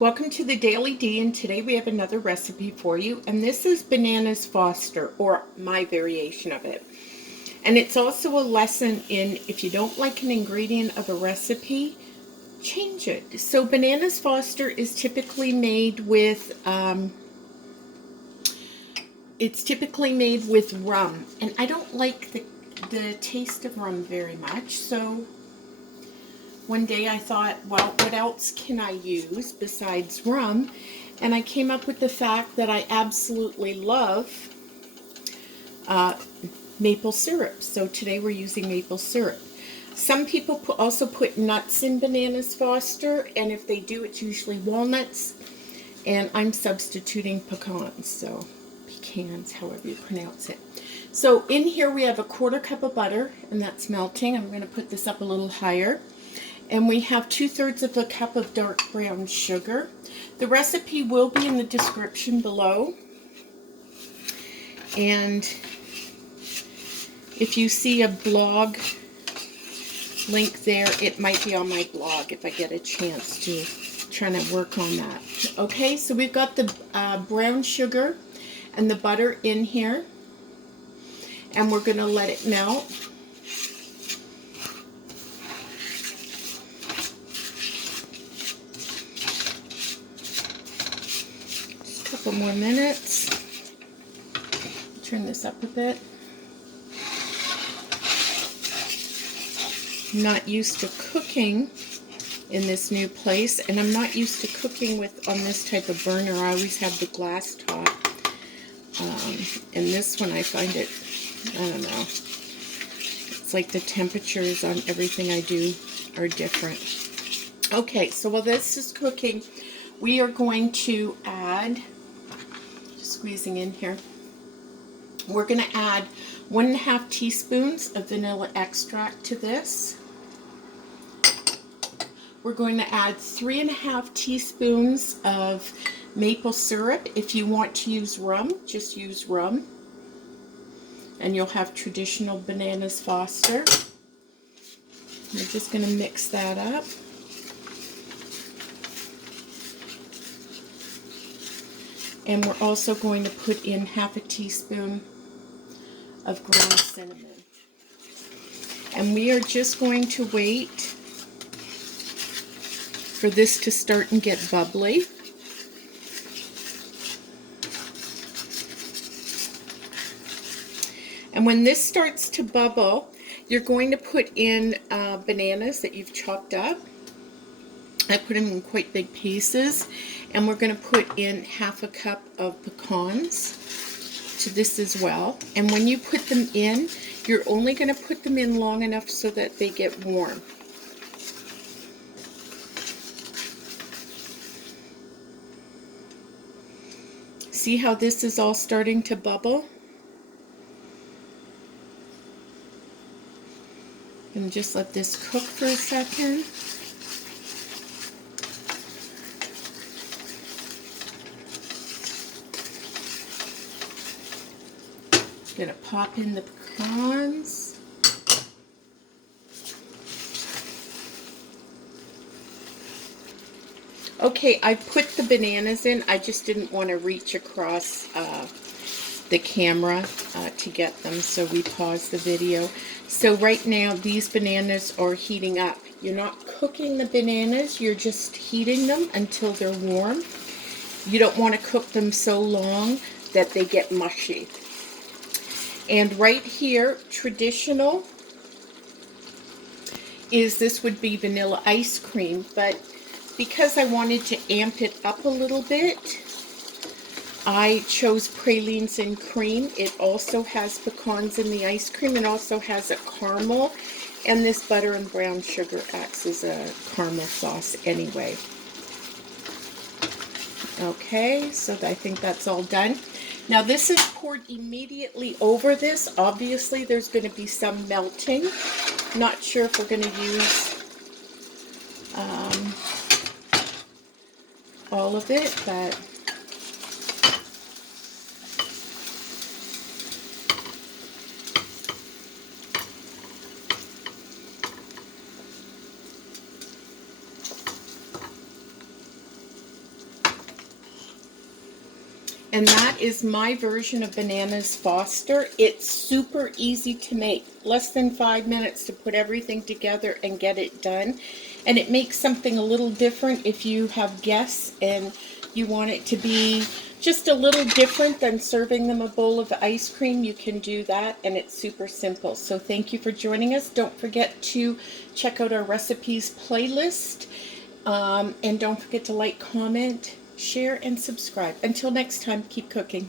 Welcome to the Daily D, and today we have another recipe for you, and this is bananas Foster, or my variation of it. And it's also a lesson in if you don't like an ingredient of a recipe, change it. So bananas Foster is typically made with rum, and I don't like the taste of rum very much, so one day I thought, well, what else can I use besides rum? And I came up with the fact that I absolutely love maple syrup. So today we're using maple syrup. Some people also put nuts in bananas Foster, and if they do, it's usually walnuts. And I'm substituting pecans, so pecans, however you pronounce it. So in here we have a 1/4 cup of butter, and that's melting. I'm going to put this up a little higher. And we have 2/3 of a cup of dark brown sugar. The recipe will be in the description below. And if you see a blog link there, it might be on my blog if I get a chance to try to work on that. Okay, so we've got the brown sugar and the butter in here. And we're going to let it melt. Couple more minutes. Turn this up a bit. I'm not used to cooking in this new place, and I'm not used to cooking on this type of burner. I always have the glass top. And this one I find it, I don't know. It's like the temperatures on everything I do are different. Okay, so while this is cooking, we are going to add, squeezing in here, we're going to add 1½ teaspoons of vanilla extract to this. We're going to add 3½ teaspoons of maple syrup. If you want to use rum, just use rum. And you'll have traditional bananas Foster. We're just going to mix that up. And we're also going to put in 1/2 teaspoon of ground cinnamon. And we are just going to wait for this to start and get bubbly. And when this starts to bubble, you're going to put in bananas that you've chopped up. I put them in quite big pieces, and we're going to put in 1/2 cup of pecans to this as well. And when you put them in, you're only going to put them in long enough so that they get warm. See how this is all starting to bubble? And just let this cook for a second. Gonna pop in the pecans. Okay, I put the bananas in. I just didn't want to reach across the camera to get them, so we paused the video. So right now these bananas are heating up. You're not cooking the bananas, you're just heating them until they're warm. You don't want to cook them so long that they get mushy. And right here, traditional is this would be vanilla ice cream, but because I wanted to amp it up a little bit, I chose Pralines Cream. It also has pecans in the ice cream and also has a caramel, and this butter and brown sugar acts as a caramel sauce anyway. Okay, so I think that's all done. Now this is poured immediately over this. Obviously there's going to be some melting. Not sure if we're going to use all of it, but And that is my version of Bananas Foster. It's super easy to make. Less than 5 minutes to put everything together and get it done. And it makes something a little different if you have guests and you want it to be just a little different than serving them a bowl of ice cream. You can do that, and it's super simple. So thank you for joining us. Don't forget to check out our recipes playlist. And don't forget to like, comment, share, and subscribe. Until next time, keep cooking.